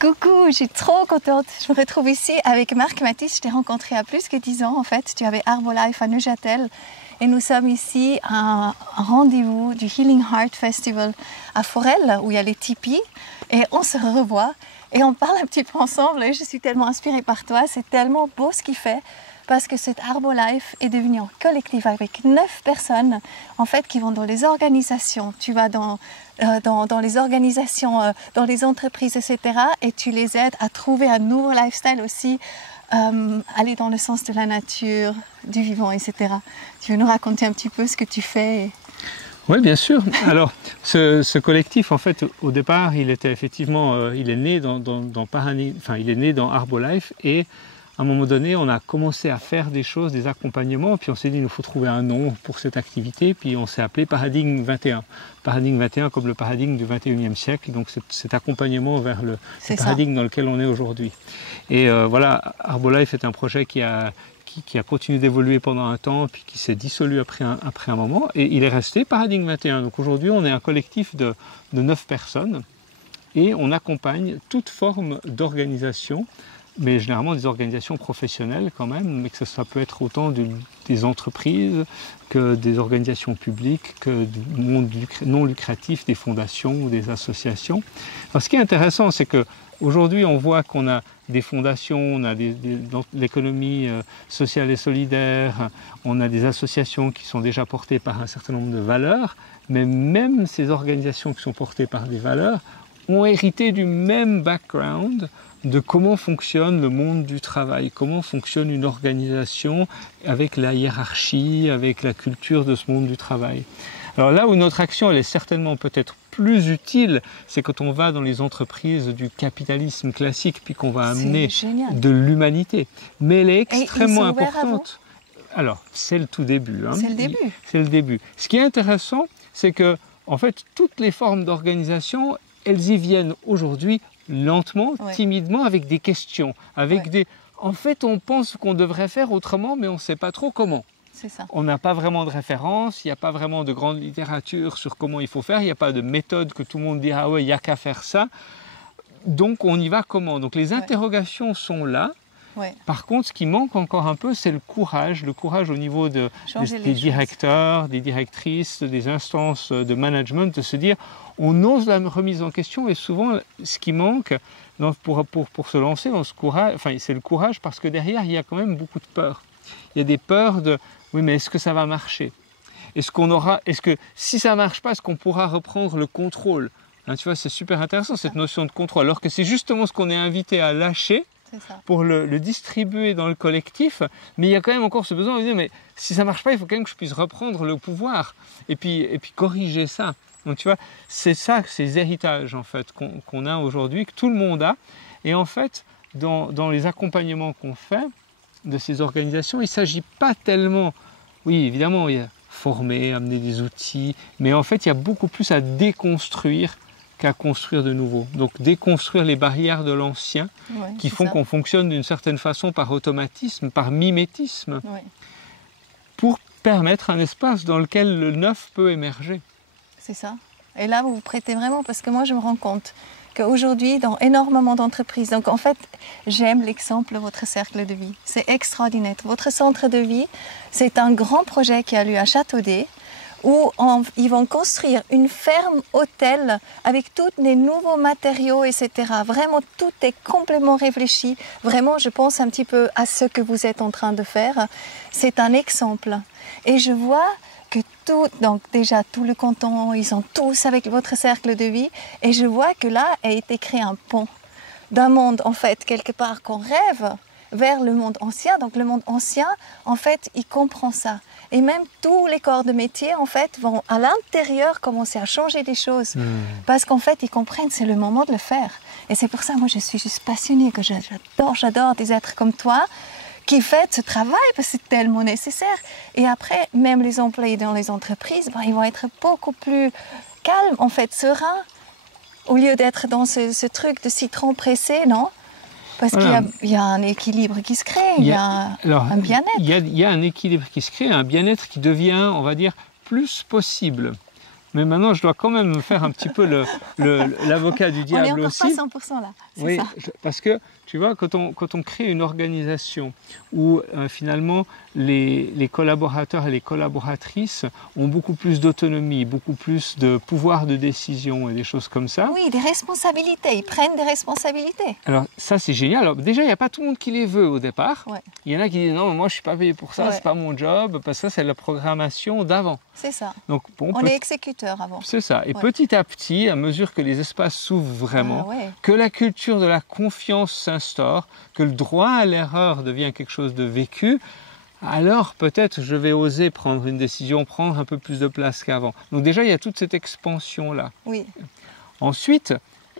Coucou, je suis trop contente. Je me retrouve ici avec Marc Mathis. Je t'ai rencontré il y a plus que 10 ans en fait. Tu avais Arbolife à Neuchâtel. Et nous sommes ici à un rendez-vous du Healing Heart Festival à Forel, où il y a les tipis. Et on se revoit et on parle un petit peu ensemble. Et je suis tellement inspirée par toi. C'est tellement beau ce qu'il fait. Parce que cet Arbolife est devenu un collectif avec 9 personnes en fait, qui vont dans les organisations. Tu vas dans les organisations, dans les entreprises, etc. Et tu les aides à trouver un nouveau lifestyle aussi, aller dans le sens de la nature, du vivant, etc. Tu veux nous raconter un petit peu ce que tu fais? Oui, bien sûr. Alors, ce collectif, en fait, au départ, il était effectivement, il est né il est né dans Arbolife et à un moment donné, on a commencé à faire des choses, des accompagnements, puis on s'est dit il nous faut trouver un nom pour cette activité, puis on s'est appelé Paradigme 21. Paradigme 21 comme le paradigme du 21e siècle, donc cet accompagnement vers le paradigme dans lequel on est aujourd'hui. Et voilà, Arbolife est un projet qui a continué d'évoluer pendant un temps, puis qui s'est dissolu après un moment, et il est resté Paradigme 21. Donc aujourd'hui, on est un collectif de 9 personnes, et on accompagne toute forme d'organisation, mais généralement des organisations professionnelles quand même, mais que ça peut être autant des entreprises que des organisations publiques, que du monde non lucratif, des fondations ou des associations. Alors, ce qui est intéressant, c'est qu'aujourd'hui, on voit qu'on a des fondations, on a l'économie sociale et solidaire, on a des associations qui sont déjà portées par un certain nombre de valeurs, mais même ces organisations qui sont portées par des valeurs ont hérité du même background de comment fonctionne le monde du travail, comment fonctionne une organisation avec la hiérarchie, avec la culture de ce monde du travail. Alors là où notre action elle est certainement peut-être plus utile, c'est quand on va dans les entreprises du capitalisme classique, puis qu'on va amener de l'humanité. Mais elle est extrêmement importante. Alors, c'est le tout début. Hein. C'est le début. C'est le début. Ce qui est intéressant, c'est que, en fait, toutes les formes d'organisation, elles y viennent aujourd'hui lentement, timidement, avec des questions, En fait, on pense qu'on devrait faire autrement, mais on ne sait pas trop comment. C'est ça. On n'a pas vraiment de référence, il n'y a pas vraiment de grande littérature sur comment il faut faire, il n'y a pas de méthode que tout le monde dit « Ah ouais, il n'y a qu'à faire ça ». Donc, on y va comment? Donc, les interrogations sont là. Ouais. Par contre, ce qui manque encore un peu, c'est le courage au niveau des directeurs, des directrices, des instances de management, de se dire on ose la remise en question et souvent ce qui manque pour se lancer dans ce courage, c'est le courage parce que derrière il y a quand même beaucoup de peur. Il y a des peurs de oui mais est-ce que ça va marcher? Est-ce que si ça ne marche pas, est-ce qu'on pourra reprendre le contrôle? Hein, tu vois, c'est super intéressant cette notion de contrôle, alors que c'est justement ce qu'on est invité à lâcher pour le distribuer dans le collectif, mais il y a quand même encore ce besoin de dire mais si ça ne marche pas, il faut quand même que je puisse reprendre le pouvoir et puis corriger ça. Donc tu vois, c'est ça, ces héritages en fait qu'on a aujourd'hui, que tout le monde a. Et en fait, dans les accompagnements qu'on fait de ces organisations, il ne s'agit pas tellement, oui évidemment, il y a former, amener des outils, mais en fait il y a beaucoup plus à déconstruire qu'à construire de nouveau. Donc déconstruire les barrières de l'ancien qui font qu'on fonctionne d'une certaine façon par automatisme, par mimétisme, pour permettre un espace dans lequel le neuf peut émerger. C'est ça. Et là, vous vous prêtez vraiment, parce que moi, je me rends compte qu'aujourd'hui, dans énormément d'entreprises, donc en fait, j'aime l'exemple de votre cercle de vie. C'est extraordinaire. Votre centre de vie, c'est un grand projet qui a lieu à Châteaudet, où ils vont construire une ferme hôtel avec tous les nouveaux matériaux, etc. Vraiment, tout est complètement réfléchi. Vraiment, je pense un petit peu à ce que vous êtes en train de faire. C'est un exemple. Et je vois que donc déjà tout le canton, ils sont tous avec votre cercle de vie. Et je vois que là a été créé un pont d'un monde, en fait, quelque part qu'on rêve, vers le monde ancien. Donc le monde ancien, en fait, il comprend ça. Et même tous les corps de métier, en fait, vont à l'intérieur commencer à changer des choses. Parce qu'en fait, ils comprennent, c'est le moment de le faire. Et c'est pour ça, moi, je suis juste passionnée, que j'adore des êtres comme toi, qui font ce travail, parce que c'est tellement nécessaire. Et après, même les employés dans les entreprises, ils vont être beaucoup plus calmes, en fait, sereins, au lieu d'être dans ce truc de citron pressé, non? Parce qu'il y a un équilibre qui se crée, il y a un bien-être. Il y a un équilibre qui se crée, un bien-être qui devient, on va dire, plus possible. Mais maintenant, je dois quand même me faire un petit peu l'avocat du diable aussi. On n'est encore pas 100% là, c'est Oui, ça. parce que tu vois, quand on crée une organisation où finalement les collaborateurs et les collaboratrices ont beaucoup plus d'autonomie, beaucoup plus de pouvoir de décision et des choses comme ça. Oui, des responsabilités, ils prennent des responsabilités. Alors ça c'est génial. Alors, déjà, il n'y a pas tout le monde qui les veut au départ. Ouais. Il y en a qui disent non, moi je suis pas payé pour ça, Ouais. c'est pas mon job, parce que ça c'est la programmation d'avant. C'est ça. Donc bon, On est exécuteur avant. c'est ça. Et Ouais. petit à petit, à mesure que les espaces s'ouvrent vraiment, Ah ouais. que la culture de la confiance s'instaure, que le droit à l'erreur devient quelque chose de vécu, alors peut-être je vais oser prendre une décision, prendre un peu plus de place qu'avant. Donc déjà, il y a toute cette expansion-là. Oui, Ensuite,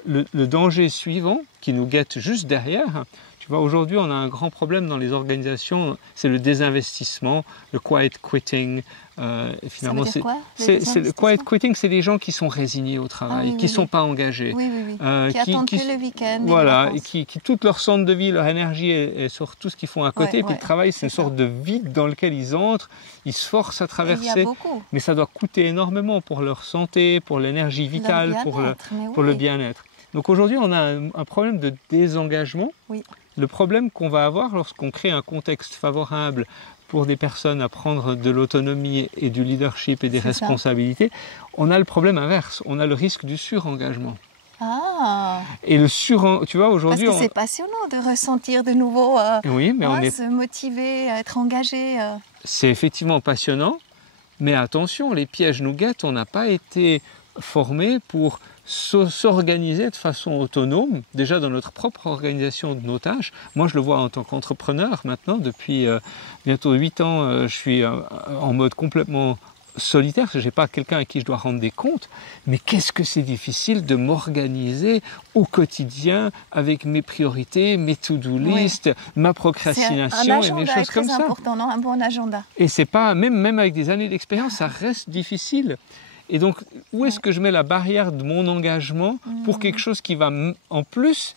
le danger suivant qui nous guette juste derrière, tu vois, aujourd'hui, on a un grand problème dans les organisations, c'est le désinvestissement, le quiet quitting. Et finalement, ça veut dire quoi, le quiet quitting, c'est des gens qui sont résignés au travail, oui, qui ne oui, sont oui. pas engagés. oui, oui, oui. Qui attendent que le week-end. Voilà, et et qui tout leur centre de vie, leur énergie est sur tout ce qu'ils font à côté. Ouais, Et puis ouais, le travail, c'est une c'est sorte de vide dans lequel ils entrent, ils se forcent à Il y a traverser. beaucoup. Mais ça doit coûter énormément pour leur santé, pour l'énergie vitale, pour le bien-être. Donc aujourd'hui, on a un problème de désengagement. Oui. Le problème qu'on va avoir lorsqu'on crée un contexte favorable pour des personnes à prendre de l'autonomie et du leadership et des responsabilités, on a le problème inverse, on a le risque du surengagement. Ah. Et tu vois, aujourd'hui... Parce que c'est passionnant de ressentir de nouveau, oui, mais se motiver, être engagé. C'est effectivement passionnant, mais attention, les pièges nous guettent, on n'a pas été formé pour s'organiser de façon autonome, déjà dans notre propre organisation de nos tâches. Moi, je le vois en tant qu'entrepreneur maintenant, depuis bientôt 8 ans, je suis en mode complètement solitaire, parce que je n'ai pas quelqu'un à qui je dois rendre des comptes, mais qu'est-ce que c'est difficile de m'organiser au quotidien avec mes priorités, mes to-do list, ma procrastination et mes choses comme ça. C'est important, non ? Un bon agenda. Et c'est pas, même avec des années d'expérience, ça reste difficile. Et donc, où est-ce que je mets la barrière de mon engagement pour quelque chose qui va, en plus,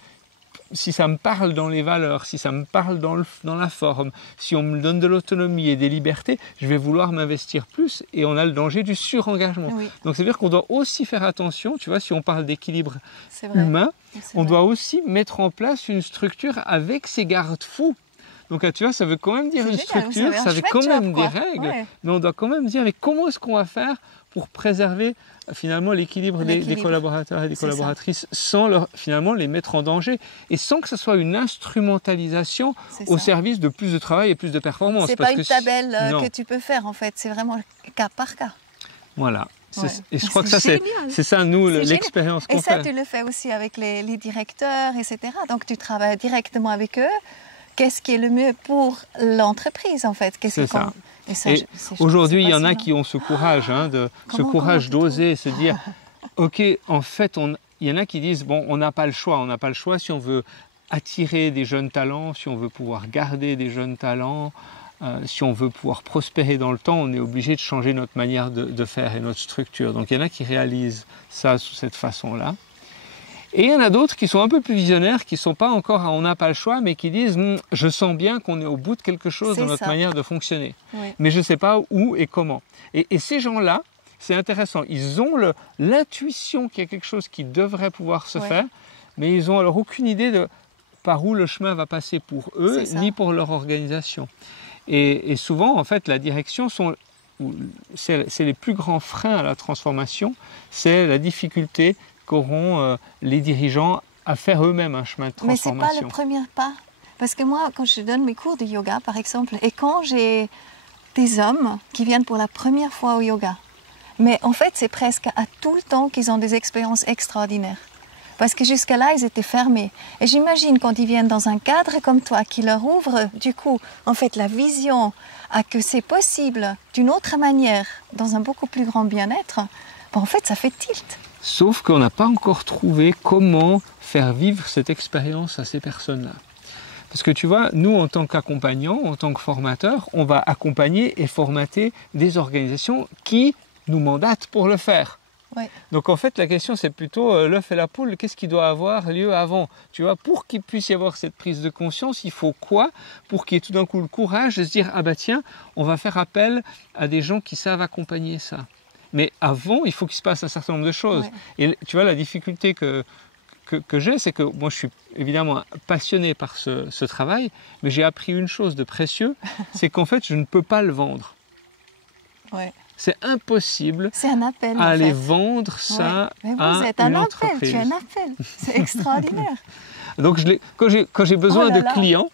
si ça me parle dans les valeurs, si ça me parle dans la forme, si on me donne de l'autonomie et des libertés, je vais vouloir m'investir plus et on a le danger du surengagement. Oui. Donc, c'est-à-dire qu'on doit aussi faire attention, tu vois, si on parle d'équilibre humain, on doit aussi mettre en place une structure avec ses garde-fous. Donc, tu vois, ça veut quand même dire une structure, ça veut quand même des règles, mais on doit quand même dire mais comment est-ce qu'on va faire pour préserver finalement l'équilibre des collaborateurs et des collaboratrices sans finalement les mettre en danger et sans que ce soit une instrumentalisation au service de plus de travail et plus de performance. C'est pas une tabelle que tu peux faire en fait, c'est vraiment cas par cas. Voilà. Ouais. Et je crois que ça, c'est ça, nous, l'expérience qu'on fait. Et ça, tu le fais aussi avec les directeurs, etc. Donc, tu travailles directement avec eux. Qu'est-ce qui est le mieux pour l'entreprise, en fait ? C'est ça. Et aujourd'hui, il y en a qui ont ce courage, d'oser se dire, ok, en fait, il y en a qui disent, bon, on n'a pas le choix. On n'a pas le choix si on veut attirer des jeunes talents, si on veut pouvoir garder des jeunes talents, si on veut pouvoir prospérer dans le temps, on est obligé de changer notre manière de faire et notre structure. Donc il y en a qui réalisent ça sous cette façon-là. Et il y en a d'autres qui sont un peu plus visionnaires, qui ne sont pas encore on n'a pas le choix, mais qui disent je sens bien qu'on est au bout de quelque chose dans notre manière de fonctionner. Oui. Mais je ne sais pas où et comment. Et ces gens-là, c'est intéressant, ils ont l'intuition qu'il y a quelque chose qui devrait pouvoir se faire, mais ils n'ont alors aucune idée de par où le chemin va passer pour eux, ni pour leur organisation. Et souvent, en fait, la direction, c'est les plus grands freins à la transformation, c'est la difficulté qu'auront les dirigeants à faire eux-mêmes un chemin de transformation. Mais ce n'est pas le premier pas. Parce que moi, quand je donne mes cours de yoga, par exemple, et quand j'ai des hommes qui viennent pour la première fois au yoga, mais en fait, c'est presque à tout le temps qu'ils ont des expériences extraordinaires. Parce que jusqu'à là, ils étaient fermés. Et j'imagine quand ils viennent dans un cadre comme toi, qui leur ouvre du coup, en fait, la vision à que c'est possible d'une autre manière, dans un beaucoup plus grand bien-être, en fait, ça fait tilt. Sauf qu'on n'a pas encore trouvé comment faire vivre cette expérience à ces personnes-là. Parce que tu vois, nous, en tant qu'accompagnants, en tant que formateurs, on va accompagner et formater des organisations qui nous mandatent pour le faire. Ouais. Donc en fait, la question, c'est plutôt l'œuf et la poule, qu'est-ce qui doit avoir lieu avant ? Tu vois, pour qu'il puisse y avoir cette prise de conscience, il faut quoi ? Pour qu'il y ait tout d'un coup le courage de se dire « Ah bah tiens, on va faire appel à des gens qui savent accompagner ça ». Mais avant, il faut qu'il se passe un certain nombre de choses. Ouais. Et tu vois, la difficulté que j'ai, c'est que moi, je suis évidemment passionné par ce travail, mais j'ai appris une chose de précieux, c'est qu'en fait, je ne peux pas le vendre. Ouais. C'est impossible C'est un appel. à en aller fait. vendre ça Mais vous à êtes un une appel, entreprise. tu es un appel. C'est extraordinaire. Donc, quand j'ai besoin Oh là de là. clients,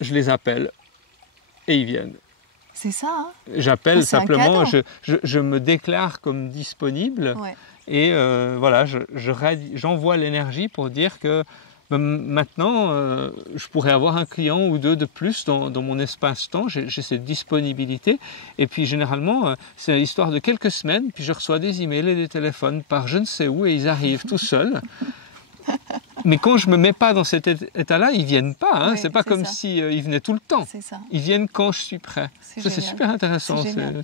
je les appelle et ils viennent. C'est ça, hein? J'appelle Ça, c'est un simplement, cadeau. je me déclare comme disponible Ouais. et voilà, j'envoie l'énergie pour dire que maintenant, je pourrais avoir un client ou deux de plus dans mon espace-temps, j'ai cette disponibilité. Et puis généralement, c'est l'histoire de quelques semaines, puis je reçois des emails et des téléphones par je ne sais où et ils arrivent tout seuls. Mais quand je ne me mets pas dans cet état-là, ils ne viennent pas. Hein. Oui, c'est pas c'est comme ça. si ils venaient tout le temps. C'est ça. Ils viennent quand je suis prêt. C'est Ça, c'est génial. super intéressant. C'est génial.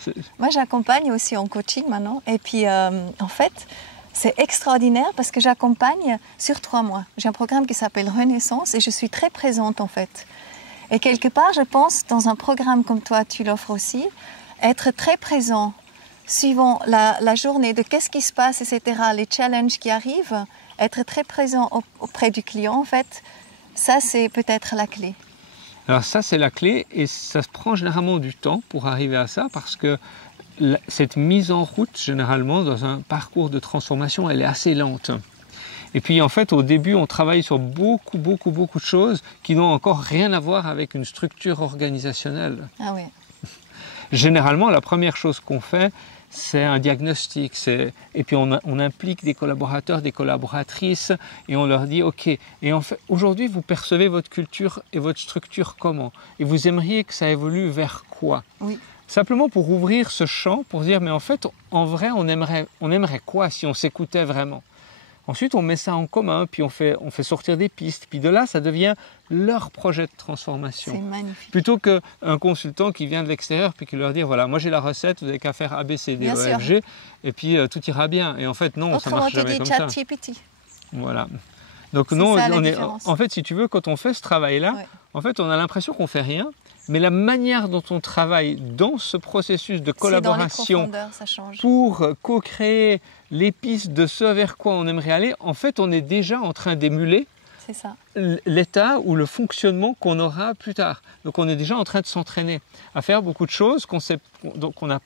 C'est- Moi, j'accompagne aussi en coaching maintenant. Et puis, en fait, c'est extraordinaire parce que j'accompagne sur 3 mois. J'ai un programme qui s'appelle Renaissance et je suis très présente en fait. Et quelque part, je pense, dans un programme comme toi, tu l'offres aussi, être très présent, suivant la journée, de qu'est-ce qui se passe, etc., les challenges qui arrivent, être très présent auprès du client, en fait, ça, c'est peut-être la clé. Alors ça, c'est la clé et ça se prend généralement du temps pour arriver à ça parce que cette mise en route, généralement, dans un parcours de transformation, elle est assez lente. Et puis, en fait, au début, on travaille sur beaucoup de choses qui n'ont encore rien à voir avec une structure organisationnelle. Ah oui, Généralement, la première chose qu'on fait, c'est un diagnostic. Et puis, on implique des collaborateurs, des collaboratrices, et on leur dit, OK, et en fait, aujourd'hui, vous percevez votre culture et votre structure comment? Et vous aimeriez que ça évolue vers quoi? oui, Simplement pour ouvrir ce champ, pour dire, mais en fait, en vrai, on aimerait quoi si on s'écoutait vraiment? Ensuite, on met ça en commun, puis on fait sortir des pistes. Puis de là, ça devient leur projet de transformation. c'est magnifique. Plutôt qu'un consultant qui vient de l'extérieur, puis qui leur dit, voilà, moi j'ai la recette, vous n'avez qu'à faire A, B, C, D, Bien E, sûr. F, G, et puis tout ira bien. Et en fait, non, ça Autrement, marche tu jamais dis comme ça. ChatGPT. Voilà. Donc C'est non, ça, la différence. en fait, si tu veux, quand on fait ce travail-là, Ouais. en fait, on a l'impression qu'on fait rien, mais la manière dont on travaille dans ce processus de C'est dans les collaboration profondeurs, ça change. pour co-créer les pistes de ce vers quoi on aimerait aller, en fait, on est déjà en train d'émuler C'est ça. l'état ou le fonctionnement qu'on aura plus tard. Donc on est déjà en train de s'entraîner à faire beaucoup de choses dont on n'a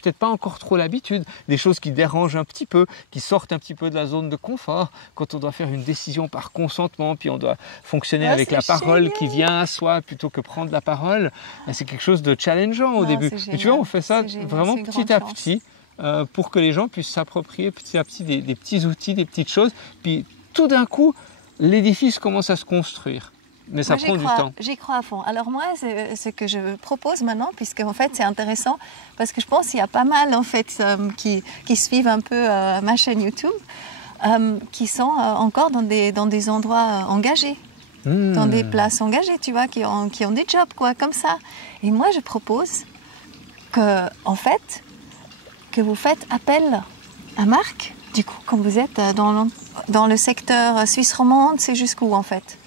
peut-être pas encore trop l'habitude, des choses qui dérangent un petit peu, qui sortent un petit peu de la zone de confort, quand on doit faire une décision par consentement, puis on doit fonctionner Ah, avec la c'est parole génial. qui vient à soi plutôt que prendre la parole. C'est quelque chose de challengeant au Non, début. c'est Et tu vois, génial. on fait ça C'est génial. vraiment C'est une petit grande à chance. petit pour que les gens puissent s'approprier petit à petit des petits outils, des petites choses. Puis tout d'un coup, l'édifice commence à se construire. Mais ça Moi, prend du temps. J'y crois à fond. Alors moi, ce que je propose maintenant, puisque en fait c'est intéressant, parce que je pense qu'il y a pas mal en fait qui suivent un peu ma chaîne YouTube, qui sont encore dans des endroits engagés, dans des places engagées, tu vois, qui ont des jobs quoi, comme ça. Et moi, je propose que en fait que vous faites appel à Marc. Du coup, quand vous êtes dans le secteur suisse romande, c'est jusqu'où en fait?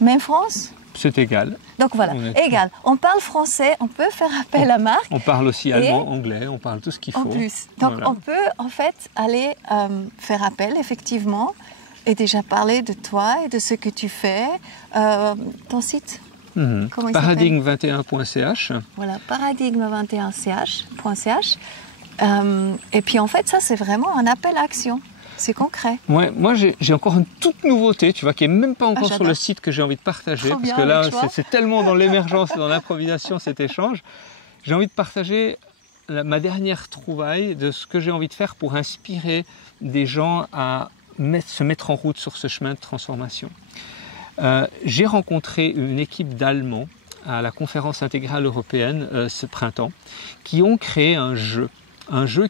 Même France? C'est égal. Donc voilà, On est- égal. On parle français, on peut faire appel à Marc On parle aussi allemand, anglais, on parle tout ce qu'il faut. en plus. Donc Voilà. on peut en fait aller faire appel effectivement et déjà parler de toi et de ce que tu fais. Ton site? Mhm. Comment il Paradigme21.ch. Voilà, paradigme21ch.ch. Et puis en fait, ça c'est vraiment un appel à action. C'est concret. Ouais, moi j'ai encore une toute nouveauté, tu vois, qui est même pas encore sur j'adore. le site que j'ai envie de partager, Trop parce bien, que là avec joie. c'est tellement dans l'émergence et dans l'improvisation cet échange. J'ai envie de partager ma dernière trouvaille de ce que j'ai envie de faire pour inspirer des gens à se mettre en route sur ce chemin de transformation. J'ai rencontré une équipe d'Allemands à la conférence intégrale européenne ce printemps qui ont créé un jeu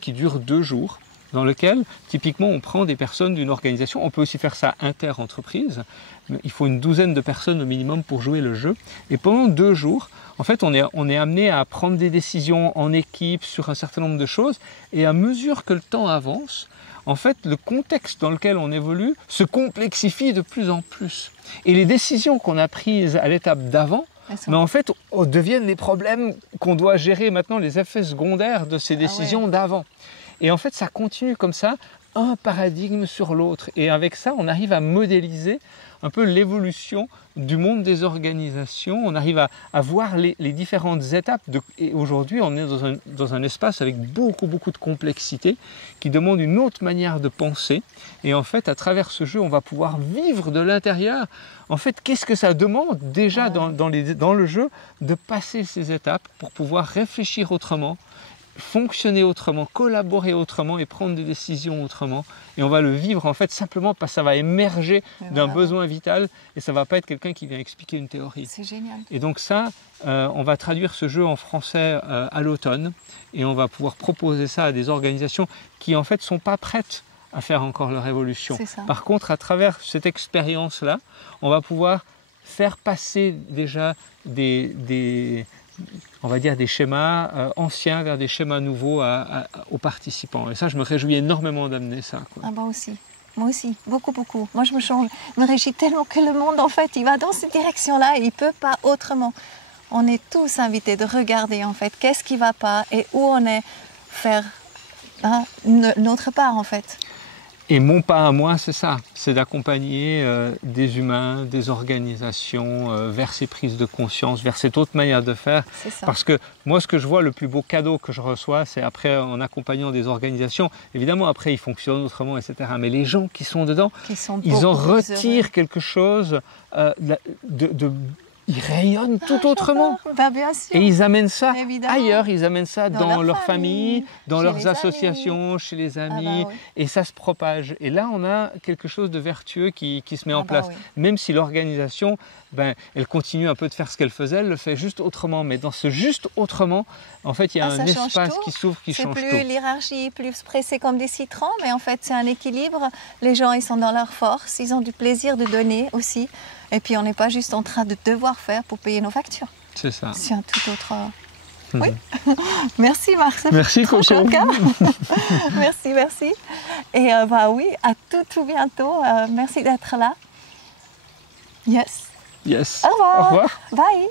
qui dure 2 jours, dans lequel, typiquement, on prend des personnes d'une organisation. On peut aussi faire ça inter-entreprise. Il faut une douzaine de personnes au minimum pour jouer le jeu. Et pendant 2 jours, en fait, on est amené à prendre des décisions en équipe sur un certain nombre de choses. Et à mesure que le temps avance, en fait, le contexte dans lequel on évolue se complexifie de plus en plus. Et les décisions qu'on a prises à l'étape d'avant, mais en fait, deviennent les problèmes qu'on doit gérer maintenant, les effets secondaires de ces décisions d'avant. Et en fait, ça continue comme ça, un paradigme sur l'autre. Et avec ça, on arrive à modéliser un peu l'évolution du monde des organisations. On arrive à voir les différentes étapes. Et aujourd'hui, on est dans un espace avec beaucoup de complexité qui demande une autre manière de penser. Et en fait, à travers ce jeu, on va pouvoir vivre de l'intérieur. En fait, qu'est-ce que ça demande déjà dans le jeu de passer ces étapes pour pouvoir réfléchir autrement, fonctionner autrement, collaborer autrement et prendre des décisions autrement. Et on va le vivre en fait simplement parce que ça va émerger d'un besoin vital et ça ne va pas être quelqu'un qui vient expliquer une théorie. C'est génial. Et donc ça, on va traduire ce jeu en français à l'automne et on va pouvoir proposer ça à des organisations qui en fait ne sont pas prêtes à faire encore leur évolution. Par contre, à travers cette expérience-là, on va pouvoir faire passer déjà on va dire des schémas anciens vers des schémas nouveaux aux participants. Et ça, je me réjouis énormément d'amener ça, quoi. Ah bah aussi, moi aussi, beaucoup. Moi, je me réjouis tellement que le monde, en fait, il va dans cette direction-là et il ne peut pas autrement. On est tous invités de regarder, en fait, qu'est-ce qui ne va pas et où on est, faire notre part, en fait. Et mon pas à moi, c'est ça, c'est d'accompagner des humains, des organisations vers ces prises de conscience, vers cette autre manière de faire. Parce que moi, ce que je vois, le plus beau cadeau que je reçois, c'est après, en accompagnant des organisations, évidemment, après, ils fonctionnent autrement, etc. Mais les gens qui sont dedans, ils en retirent quelque chose ils rayonnent tout autrement. Bien sûr. Et ils amènent ça ailleurs, ils amènent ça dans leur famille, dans leurs associations, chez les amis, et ça se propage. Et là, on a quelque chose de vertueux qui se met en place. Même si l'organisation, elle continue un peu de faire ce qu'elle faisait, elle le fait juste autrement. Mais dans ce juste autrement, en fait, il y a un espace qui s'ouvre, qui change tout. C'est plus l'hierarchie, plus pressée comme des citrons, mais en fait, c'est un équilibre. Les gens, ils sont dans leur force, ils ont du plaisir de donner aussi. Et puis, on n'est pas juste en train de devoir faire pour payer nos factures. C'est ça. C'est un tout autre... Oui. Merci, Marc. Merci, Coco. Merci. Et oui, à tout bientôt. Merci d'être là. Yes. Au revoir. Bye.